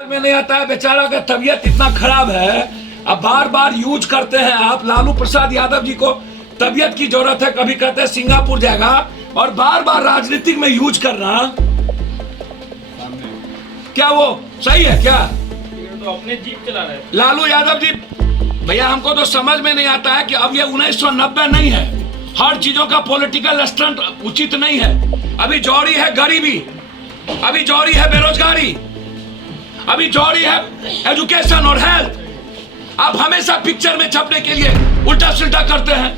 में नहीं आता है, बेचारा का तबीयत इतना खराब है। अब बार बार यूज करते हैं आप लालू प्रसाद यादव जी को तबीयत की जरूरत है, कभी कहते हैं सिंगापुर जाएगा और बार बार राजनीतिक में यूज करना क्या वो सही है क्या? तो अपने जीप चला रहे हैं लालू यादव जी भैया, हमको तो समझ में नहीं आता है कि अब ये 1990 नहीं है, हर चीजों का पॉलिटिकल स्टंट उचित नहीं है। अभी जौरी है गरीबी, अभी जौरी है बेरोजगारी, अभी जौरी है एजुकेशन और हेल्थ। आप हमेशा पिक्चर में छपने के लिए उल्टा सिल्टा करते हैं,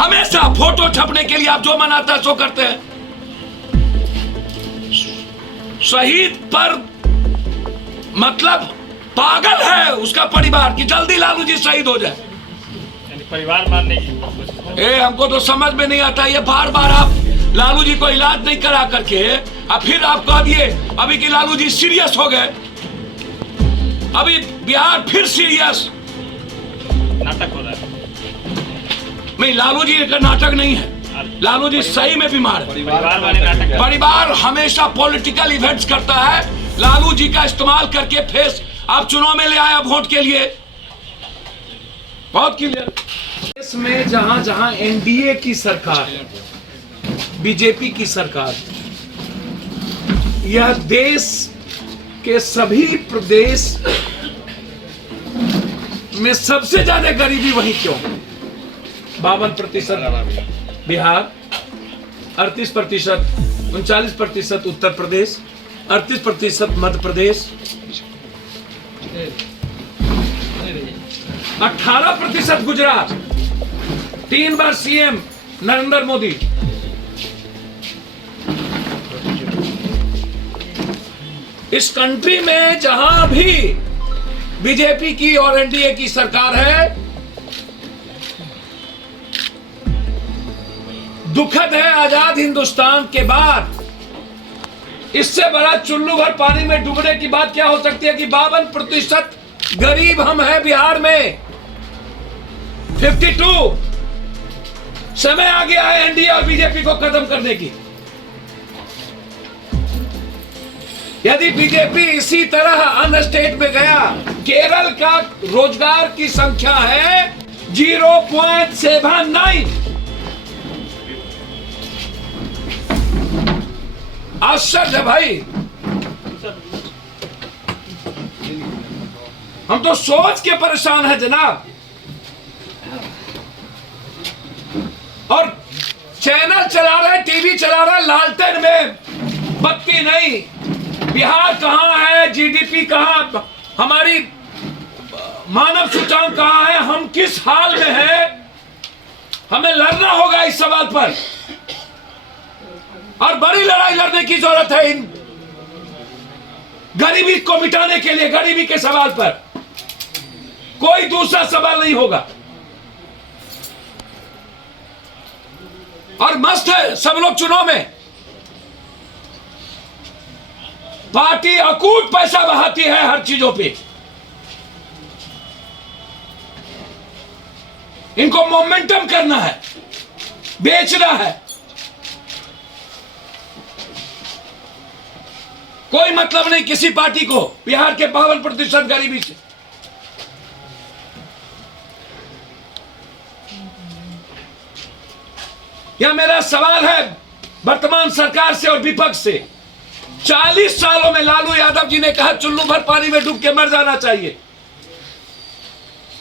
हमेशा फोटो छपने के लिए आप जो मन आता है सो करते हैं। शहीद पर मतलब पागल है उसका परिवार कि जल्दी लालू जी शहीद हो जाए। परिवार मारने की हमको तो समझ में नहीं आता, ये बार बार आप लालू जी को इलाज नहीं करा करके अब फिर आप कह दिए अभी कि लालू जी सीरियस हो गए। अभी बिहार फिर सीरियस नाटक हो रहा है। नहीं, लालू जी का नाटक नहीं है, लालू जी सही में बीमार है। परिवार वाले नाटक परिवार हमेशा पॉलिटिकल इवेंट्स करता है, लालू जी का इस्तेमाल करके फेस आप चुनाव में ले आया वोट के लिए। बहुत क्लियर। इसमें जहां जहां एनडीए की सरकार, बीजेपी की सरकार, यह देश के सभी प्रदेश में सबसे ज्यादा गरीबी वहीं क्यों? 52% बिहार, 38%, 39% उत्तर प्रदेश, 38% मध्य प्रदेश, 18% गुजरात, 3 बार सीएम नरेंद्र मोदी। इस कंट्री में जहां भी बीजेपी की और एनडीए की सरकार है, दुखद है आजाद हिंदुस्तान के बाद इससे बड़ा चुल्लू भर पानी में डूबने की बात क्या हो सकती है कि 52% गरीब हम हैं बिहार में। 52 समय आ गया है एनडीए और बीजेपी को खत्म करने की। यदि बीजेपी इसी तरह अन्य स्टेट में गया, केरल का रोजगार की संख्या है 0.79। आश्चर्य है भाई, हम तो सोच के परेशान हैं जनाब। और चैनल चला रहे, टीवी चला रहे, लालटेन में बत्ती नहीं। बिहार कहां है, जीडीपी कहां, हमारी मानव सूचकांक कहां है, हम किस हाल में है, हमें लड़ना होगा इस सवाल पर और बड़ी लड़ाई लड़ने की जरूरत है इन गरीबी को मिटाने के लिए। गरीबी के सवाल पर कोई दूसरा सवाल नहीं होगा। और मस्त है सब लोग चुनाव में, पार्टी अकूट पैसा बहाती है हर चीजों पे। इनको मोमेंटम करना है, बेचना है, कोई मतलब नहीं किसी पार्टी को बिहार के 52% गरीबी से। यह मेरा सवाल है वर्तमान सरकार से और विपक्ष से। 40 सालों में लालू यादव जी ने कहा चुल्लू भर पानी में डूब के मर जाना चाहिए,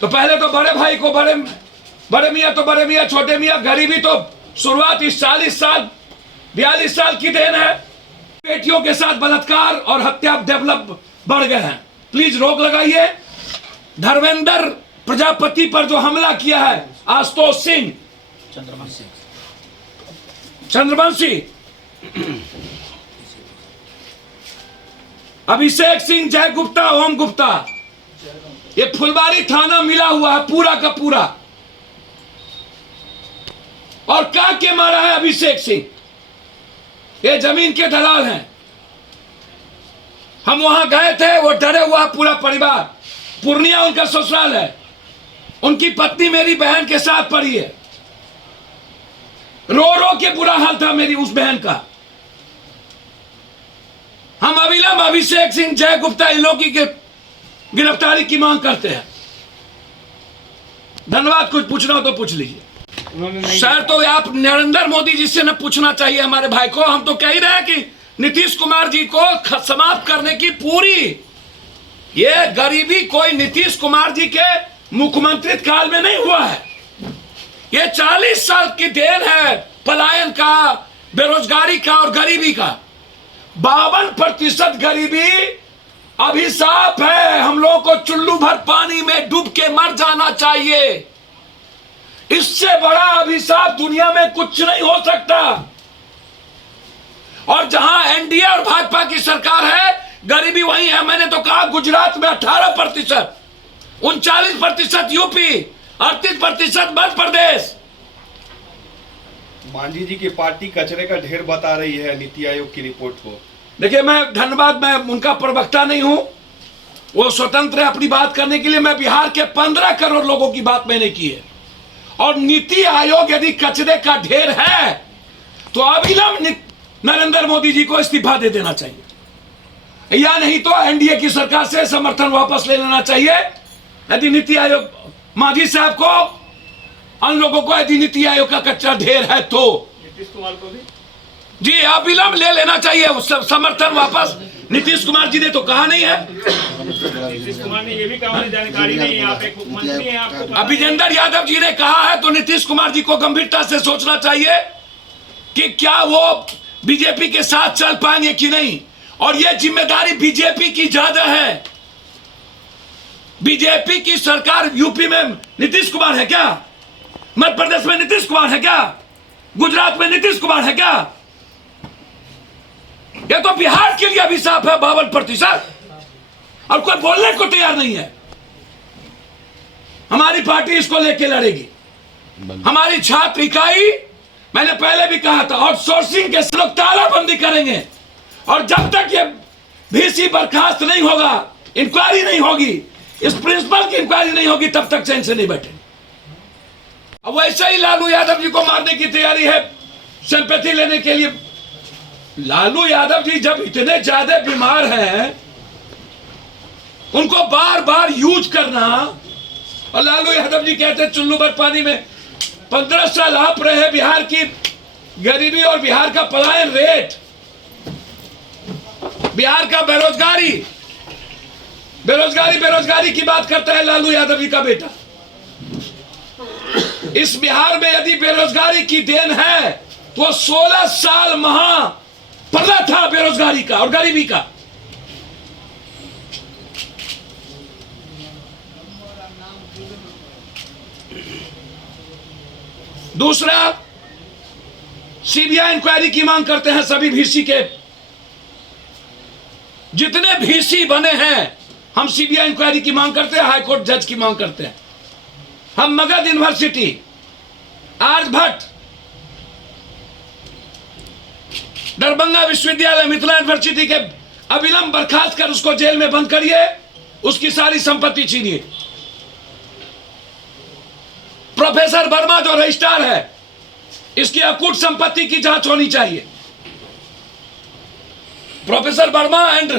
तो पहले तो बड़े भाई को बड़े मियां तो बड़े मियां, छोटे मियां। गरीबी तो शुरुआत इस 40 साल 42 साल की देन है। बेटियों के साथ बलात्कार और हत्या डेवलप बढ़ गए हैं। प्लीज रोक लगाइए। धर्मेंद्र प्रजापति पर जो हमला किया है, आशुतोष सिंह, चंद्रवंशी, अभिषेक सिंह, जय गुप्ता, ओम गुप्ता, ये फुलबारी थाना मिला हुआ है पूरा का पूरा। और क्या के मारा है अभिषेक सिंह, ये जमीन के दलाल हैं। हम वहां गए थे, वो डरे हुआ पूरा परिवार। पूर्णिया उनका ससुराल है, उनकी पत्नी मेरी बहन के साथ पड़ी है। रो रो के बुरा हाल था मेरी उस बहन का। हम अविलंब अभिषेक सिंह, जय गुप्ता, इन लोगों की गिरफ्तारी की मांग करते हैं। धन्यवाद। कुछ पूछना हो तो पूछ लीजिए सर। तो आप नरेंद्र मोदी जी से न पूछना चाहिए हमारे भाई को। हम तो कह ही रहे हैं कि नीतीश कुमार जी को समाप्त करने की पूरी, ये गरीबी कोई नीतीश कुमार जी के मुख्यमंत्री काल में नहीं हुआ है। ये 40 साल की देन है पलायन का, बेरोजगारी का और गरीबी का। 52% गरीबी अभिशाप है। हम लोगों को चुल्लू भर पानी में डूब के मर जाना चाहिए। इससे बड़ा अभिशाप दुनिया में कुछ नहीं हो सकता। और जहां एनडीए और भाजपा की सरकार है, गरीबी वही है। मैंने तो कहा गुजरात में 18%, 39% यूपी, 38% मध्य प्रदेश। मांझी जी की पार्टी कचरे का ढेर बता रही है नीति आयोग की रिपोर्ट को। देखिए, मैं धन्यवाद, मैं उनका प्रवक्ता नहीं हूं, वो स्वतंत्र है अपनी बात करने के लिए। मैं बिहार के 15 करोड़ लोगों की बात मैंने की है। और नीति आयोग यदि कचरे का ढेर है तो अविलंब नरेंद्र मोदी जी को इस्तीफा दे देना चाहिए, या नहीं तो एनडीए की सरकार से समर्थन वापस ले लेना चाहिए। यदि नीति आयोग, मांझी साहब को, उन लोगों को यदि नीति आयोग का कच्चा ढेर है तो नीतीश कुमार को भी जी अविलंब ले लेना चाहिए उस समर्थन वापस। नीतीश कुमार जी ने तो कहा नहीं है। नीतीश कुमार ने ये भी कहा, मुझे जानकारी नहीं है, आप एक मुख्यमंत्री हैं, आपको पता अभिजेंद्र यादव जी ने कहा है, तो नीतीश कुमार जी को गंभीरता से सोचना चाहिए कि क्या वो बीजेपी के साथ चल पाएंगे कि नहीं। और ये जिम्मेदारी बीजेपी की ज्यादा है। बीजेपी की सरकार यूपी में नीतीश कुमार है क्या? मध्य प्रदेश में नीतीश कुमार है क्या? गुजरात में नीतीश कुमार है क्या? ये तो बिहार के लिए अभिशाप है 52%, और कोई बोलने को तैयार नहीं है। हमारी पार्टी इसको लेके लड़ेगी। हमारी छात्र इकाई, मैंने पहले भी कहा था, आउटसोर्सिंग के लोग तालाबंदी करेंगे। और जब तक ये वीसी बर्खास्त नहीं होगा, इंक्वायरी नहीं होगी, इस प्रिंसिपल की इंक्वायरी नहीं होगी, तब तक चैन से नहीं बैठे। अब वैसे ही लालू यादव जी को मारने की तैयारी है सिंपैथी लेने के लिए। लालू यादव जी जब इतने ज्यादा बीमार हैं, उनको बार बार यूज करना, और लालू यादव जी कहते हैं चुल्लू भर पानी में 15 साल आप रहे। बिहार की गरीबी और बिहार का पलायन रेट, बिहार का बेरोजगारी की बात करता है लालू यादव जी का बेटा। इस बिहार में यदि बेरोजगारी की देन है तो 16 साल महाप्रलय था बेरोजगारी का और गरीबी का। दूसरा, सीबीआई इंक्वायरी की मांग करते हैं सभी वीसी के। जितने वीसी बने हैं, हम सीबीआई इंक्वायरी की मांग करते हैं, हाईकोर्ट जज की मांग करते हैं। हम मगध यूनिवर्सिटी, आर्यभट्ट, दरभंगा विश्वविद्यालय, मिथिला यूनिवर्सिटी के अविलंब बर्खास्त कर उसको जेल में बंद करिए, उसकी सारी संपत्ति छीनिए। प्रोफेसर वर्मा जो रजिस्ट्रार है, इसकी अकूट संपत्ति की जांच होनी चाहिए। प्रोफेसर वर्मा एंड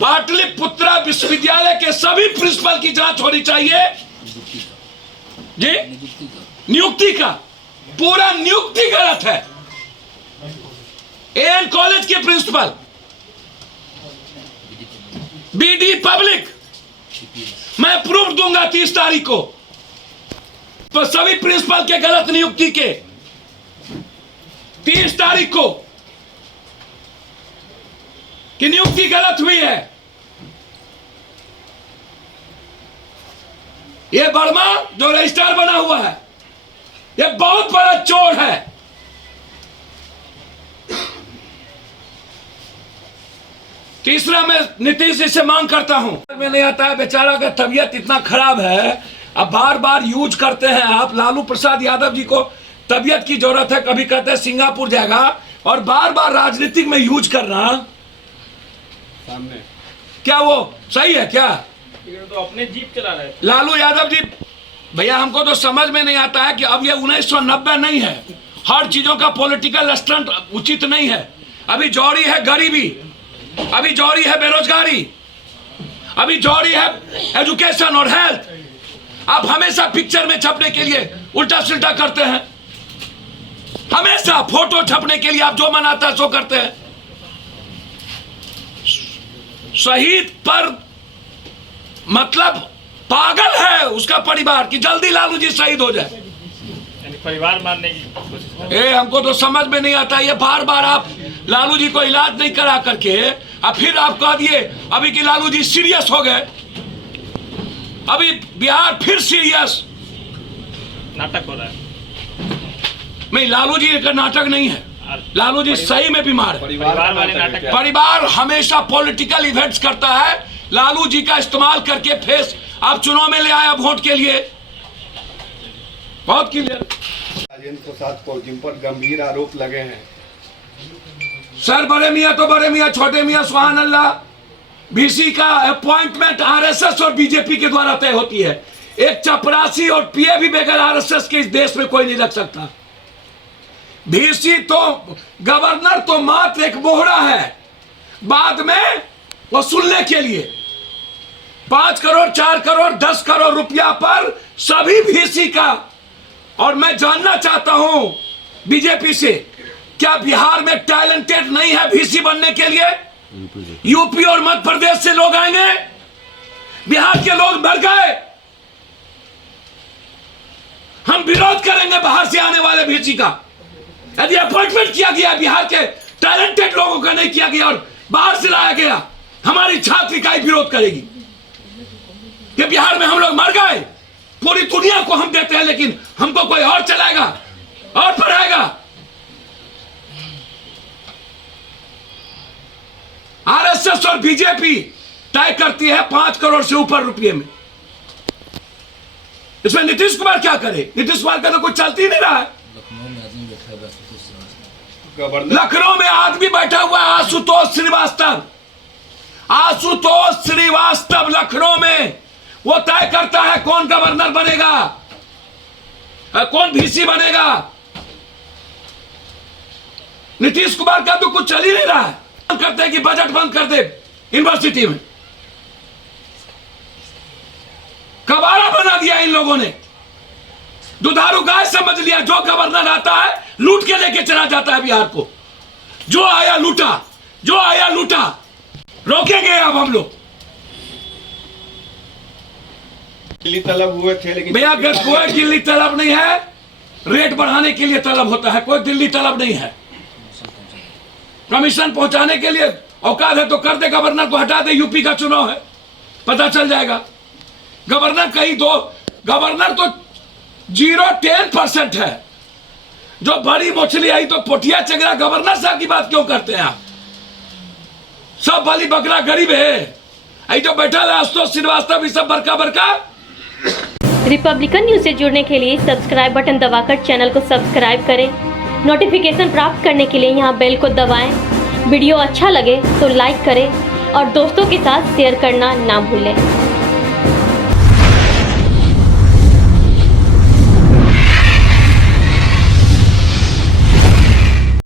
पाटलिपुत्रा विश्वविद्यालय के सभी प्रिंसिपल की जांच होनी चाहिए जी। नियुक्ति का पूरा नियुक्ति गलत है। एएन कॉलेज के प्रिंसिपल, बीडी पब्लिक, मैं प्रूफ दूंगा 30 तारीख को, तो सभी प्रिंसिपल के गलत नियुक्ति के 30 तारीख को कि नियुक्ति गलत हुई है। ये वर्मा जो रजिस्ट्रार बना हुआ है, ये बहुत बड़ा चोर है। तीसरा, मैं नीतीश जी से मांग करता हूं, में नहीं आता है, बेचारा का तबीयत इतना खराब है, अब बार बार यूज करते हैं आप। लालू प्रसाद यादव जी को तबीयत की जरूरत है, कभी कहते हैं सिंगापुर जाएगा, और बार बार राजनीतिक में यूज करना सामने क्या वो सही है क्या? ये तो अपने जीप चला रहे थे। लालू यादव जी, भैया हमको तो समझ में नहीं आता है कि अब ये 1990 नहीं है। हर चीजों का पॉलिटिकल स्टंट उचित नहीं है। अभी जौड़ी है गरीबी, अभी जौड़ी है बेरोजगारी, अभी जौड़ी है एजुकेशन और हेल्थ। आप हमेशा पिक्चर में छपने के लिए उल्टा सुल्टा करते हैं, हमेशा फोटो छपने के लिए आप जो मन आता है सो करते हैं। शहीद पर मतलब पागल है उसका परिवार कि जल्दी लालू जी शहीद हो जाए। यानी परिवार मारने की कोशिश कर रहे ए हमको तो समझ में नहीं आता, ये बार बार आप लालू जी को इलाज नहीं करा करके अब फिर आप कह दिए अभी कि लालू जी सीरियस हो गए। अभी बिहार फिर सीरियस हैं। नाटक हो रहा है। नहीं, लालू जी का नाटक नहीं है, लालू जी सही में बीमार है। परिवार वाले नाटक कर- परिवार हमेशा पॉलिटिकल इवेंट्स करता है, लालू जी का इस्तेमाल करके फेस आप चुनाव में ले आया वोट के लिए। बहुत क्लियर। राजेंद्र प्रसाद को जिन पर गंभीर आरोप लगे हैं, सर बड़े मियाँ तो बड़े मियाँ, छोटे मियाँ सुभान अल्लाह। बीसी का अपॉइंटमेंट आरएसएस और बीजेपी के द्वारा तय होती है। एक चपरासी और पीए भी बगैर आरएसएस के इस देश में कोई नहीं लग सकता। बीसी तो गवर्नर तो मात्र एक मोहरा है, बाद में वसूलने के लिए 5 करोड़ 4 करोड़ 10 करोड़ रुपया पर सभी बीसी का। और मैं जानना चाहता हूं बीजेपी से, क्या बिहार में टैलेंटेड नहीं है बीसी बनने के लिए? यूपी और मध्य प्रदेश से लोग आएंगे, बिहार के लोग मर गए। हम विरोध करेंगे बाहर से आने वाले बीसी का। यदि अपॉइंटमेंट किया गया बिहार के टैलेंटेड लोगों का नहीं किया गया और बाहर से लाया गया, हमारी छात्र इकाई विरोध करेगी कि बिहार में हम लोग मर गए। पूरी दुनिया को हम देते हैं लेकिन हमको कोई और चलाएगा और पढ़ाएगा। आरएसएस और बीजेपी तय करती है 5 करोड़ से ऊपर रुपये में। इसमें नीतीश कुमार क्या करे? नीतीश कुमार का तो कुछ चलती ही नहीं रहा है। गवर्नर लखनऊ में आदमी बैठा हुआ है, आशुतोष श्रीवास्तव। आशुतोष श्रीवास्तव लखनऊ में वो तय करता है कौन गवर्नर बनेगा, कौन बीसी बनेगा। नीतीश कुमार का तो कुछ चल ही नहीं रहा है। करते हैं कि बजट बंद कर दे यूनिवर्सिटी में। कबाड़ा बना दिया इन लोगों ने, दुधारू गाय समझ लिया। जो गवर्नर आता है लूट के लेके चला जाता है बिहार को। जो आया लूटा, जो आया लूटा। रोकेंगे अब हम लोग। दिल्ली तलब हुए थे, लेकिन भैया कोई दिल्ली तलब नहीं है, रेट बढ़ाने के लिए तलब होता है, कोई दिल्ली तलब नहीं है। कमीशन पहुंचाने के लिए औकात है तो कर दे, गवर्नर को हटा दे। यूपी का चुनाव है, पता चल जाएगा। गवर्नर कहीं दो, गवर्नर तो 0-10% है। जो बड़ी मछली आई तो पोठिया चगरा, गवर्नर साहब की बात क्यों करते हैं आप? सब बली बकरा गरीब है। आई तो बैठा है आशुतोष श्रीवास्तव, ये सब बरका बरका। रिपब्लिकन न्यूज से जुड़ने के लिए सब्सक्राइब बटन दबाकर चैनल को सब्सक्राइब करें। नोटिफिकेशन प्राप्त करने के लिए यहाँ बेल को दबाएं। वीडियो अच्छा लगे तो लाइक करें और दोस्तों के साथ शेयर करना ना भूलें।